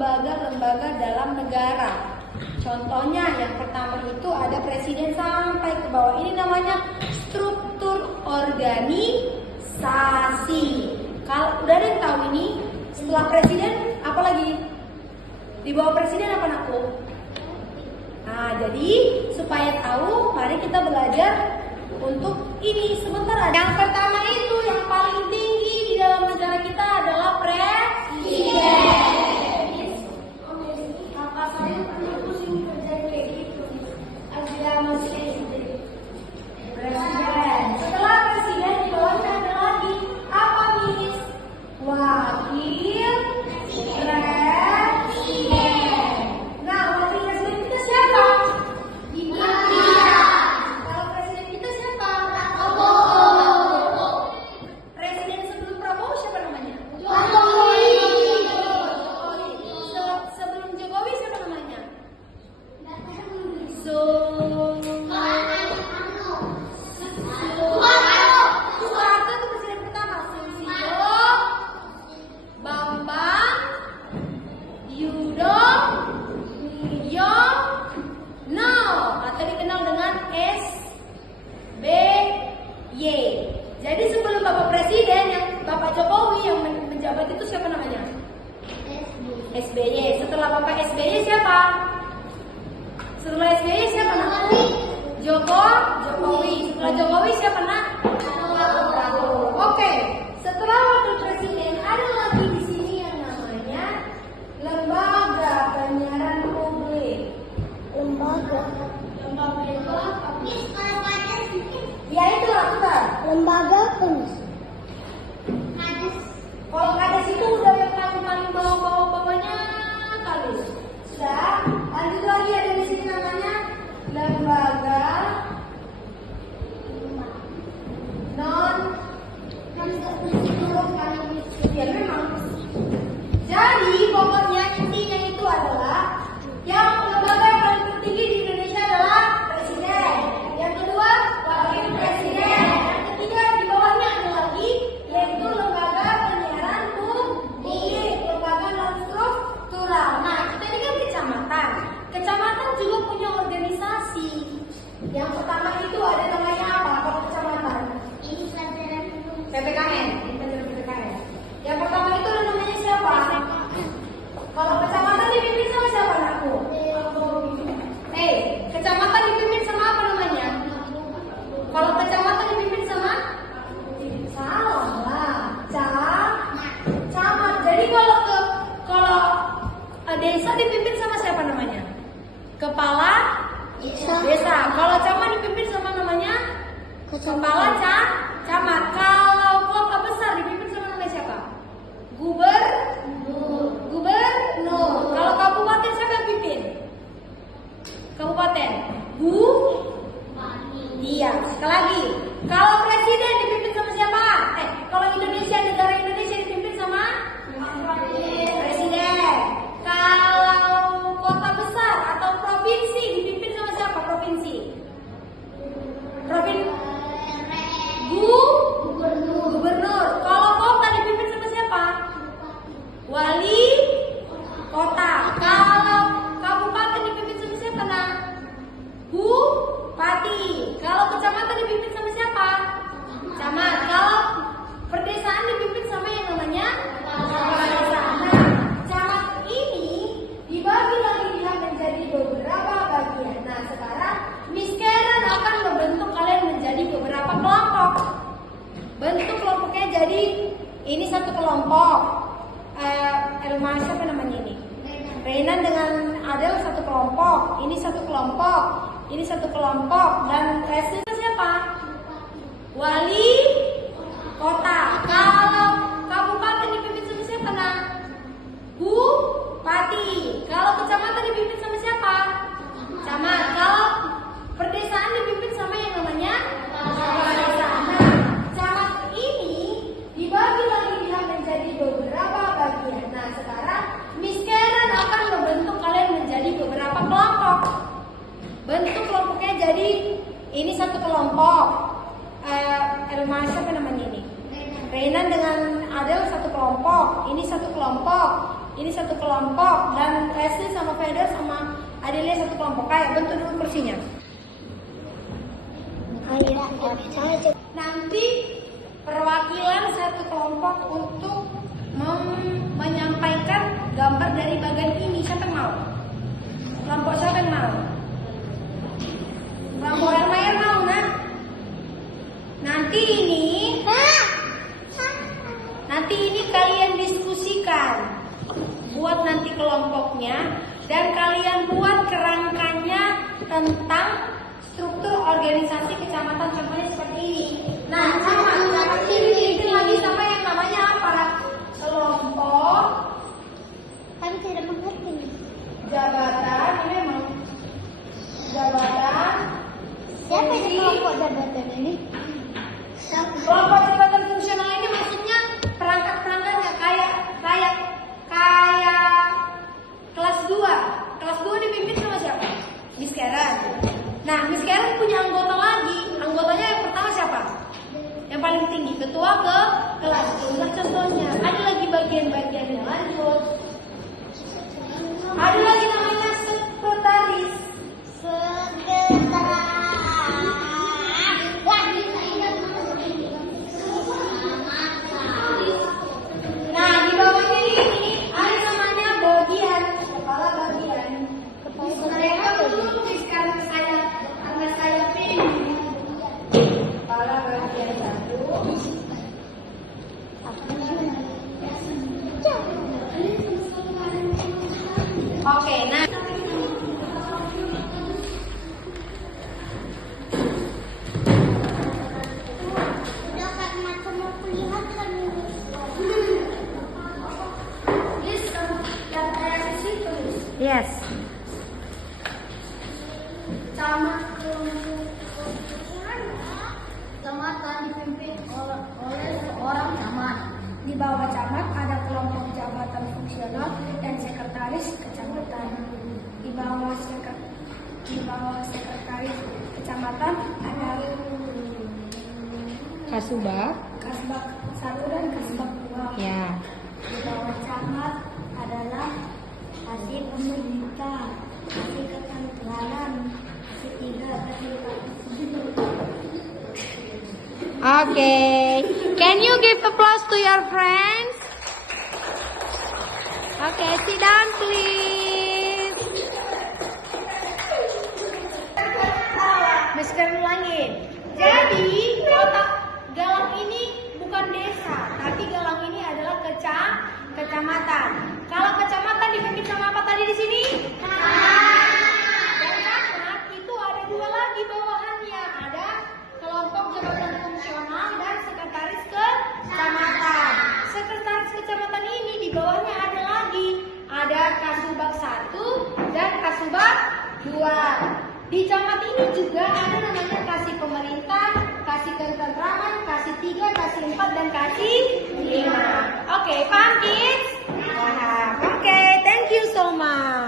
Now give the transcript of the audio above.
lembaga-lembaga dalam negara. Contohnya yang pertama itu ada presiden sampai ke bawah. Ini namanya struktur organisasi. Kalau udah ada yang tahu ini, setelah presiden apa lagi? Di bawah presiden apa nakku? Nah, jadi supaya tahu, mari kita belajar untuk ini sebentar. Yang pertama itu yang paling tinggi di dalam negara kita adalah presiden. Kakak saya pernah pusing kerja kayak gitu. Ada masih presiden. Setelah presiden di bawahnya ada lagi apa, Miss? Wakil presiden. Nah, wakil presiden kita siapa? Kalau presiden kita siapa? Presiden sebelum Prabowo siapa namanya? Jokowi. Sebelum Jokowi siapa namanya? Soeharto itu presiden pertama. Susilo, Bambang, Yudhoyono, atau dikenal dengan SBY. Jadi sebelum Bapak Presiden yang Bapak Jokowi yang menjabat itu siapa namanya? SBY. Setelah Bapak SBY siapa? Setelah SBY siapa namanya? Jokowi. Setelah Jokowi siapa nak? Prabowo. Oke. Setelah wakil presiden ada lagi di sini yang namanya lembaga penyiaran publik. Lembaga. Ya itulah bentar. Lembaga Kalau kades itu udah yang paling bawahnya kali. Sudah. Lanjut lagi ada di sini namanya lembaga non ya memang. Jadi pokoknya intinya itu adalah yang lembaga yang paling tertinggi di Indonesia adalah presiden. Yang kedua wakil presiden. Yang ketiga di bawahnya ada lagi yaitu lembaga penyiaran publik, lembaga non struktural. Nah kita ini kan kecamatan. Kecamatan juga punya organisasi. Yang pertama itu ada namanya apa? Kalau kecamatan? PPKN. Yang pertama itu ada namanya siapa? Kalau kecamatan dipimpin sama siapa anakku? Kecamatan dipimpin sama apa namanya? Kalau kecamatan dipimpin sama? Salah lah. Camat. Jadi kalau desa dipimpin sama siapa namanya? Kepala desa. Kalau camat dipimpin sama namanya? Kepala camat. Kalau kota besar dipimpin sama namanya siapa? Gubernur. Kalau kabupaten siapa yang pimpin? Kabupaten. Iya. Sekali lagi. Kalau presiden dipimpin sama siapa? Kalau negara Indonesia dipimpin sama presiden. Kalau kota besar atau provinsi dipimpin sama siapa? Provinsi. Gubernur. Kalau kota dipimpin sama siapa? Wali kota. Kalau kabupaten dipimpin sama siapa nak? Bupati. Kalau kecamatan dipimpin sama siapa? Camat. Kalau perdesaan dipimpin sama yang namanya kepala desa. Nah, camat ini dibagi lagi dia menjadi beberapa bagian. Nah, sekarang Miss Karen akan membentuk kalian menjadi beberapa kelompok. Bentuk kelompoknya jadi ini satu kelompok. Elma siapa namanya ini? Reina dengan Adel satu kelompok. Ini satu kelompok. Ini satu kelompok. Dan Leslie siapa? Wali kota. Kalau kabupaten dipimpin sama siapa nak? Bupati. Kalau kecamatan dipimpin sama siapa? Camat. Kalau perdesaan dipimpin sama yang namanya kepala desa. Nah, camat ini dibagi lagi dia menjadi beberapa bagian. Nah, sekarang Miss Karen akan membentuk kalian menjadi beberapa kelompok. Bentuk kelompoknya jadi ini satu kelompok. Elma siapa namanya ini? Reina dengan Adel satu kelompok. Ini satu kelompok. Ini satu kelompok dan Leslie sama Feder sama Adelia satu kelompok. Kayak bentuk dulu kursinya. Nanti perwakilan satu kelompok untuk menyampaikan gambar dari bagian ini. Siapa yang mau? Kelompok siapa yang mau? Kelompok Elmayer mau, nah? Nanti ini kalian diskusikan, buat nanti kelompoknya, dan kalian buat kerangkanya tentang struktur organisasi kecamatan, contohnya seperti ini. Nah, sama ini lagi sama yang namanya para kelompok. Kami tidak mengerti. Jabatan, ini memang jabatan. Siapa yang kelompok jabatan ini? Kelompok jabatan fungsional ini maksudnya perangkat-perangkatnya kayak kelas 2. Kelas 2 dipimpin sama siapa? Miss Karen. Nah, Miss Karen punya anggota lagi. Anggotanya yang pertama siapa? Yang paling tinggi, ketua ke kelas. Itulah contohnya. Ada lagi bagian-bagian yang lanjut. Ada lagi namanya sekretaris. Nah, di bawahnya ini ada namanya bagian, kepala bagian. Mereka menuliskan karena saya pilih kepala bagian 1. Oke, nah. Yes. Kecamatan dipimpin oleh seorang camat. Di bawah camat ada kelompok jabatan fungsional dan sekretaris kecamatan. Di bawah sekretaris kecamatan ada Kasubag. Kasbag 1 dan Kasbag 2. Ya. Di bawah camat adalah kasih pemerintah, kasih ketentraman, kasih 3, kasih 4. Okay. Can you give applause to your friends? Okay, sit down please. Miss Karen ulangin. Jadi kota Galang ini bukan desa, tapi Galang ini adalah kecamatan. Kalau kecamatan dipimpin sama apa tadi di sini? Dan camat itu ada 2 lagi bawahannya. Ada kelompok jabatan fungsional dan sekretaris kecamatan. Sekretaris kecamatan ini di bawahnya ada lagi. Ada Kasubag 1 dan Kasubag 2. Di camat ini juga ada namanya kasih pemerintah, kasih ketentraman, kasih 3, kasih 4, dan kasih 5. Oke, paham kids? Paham. Oke, thank you so much.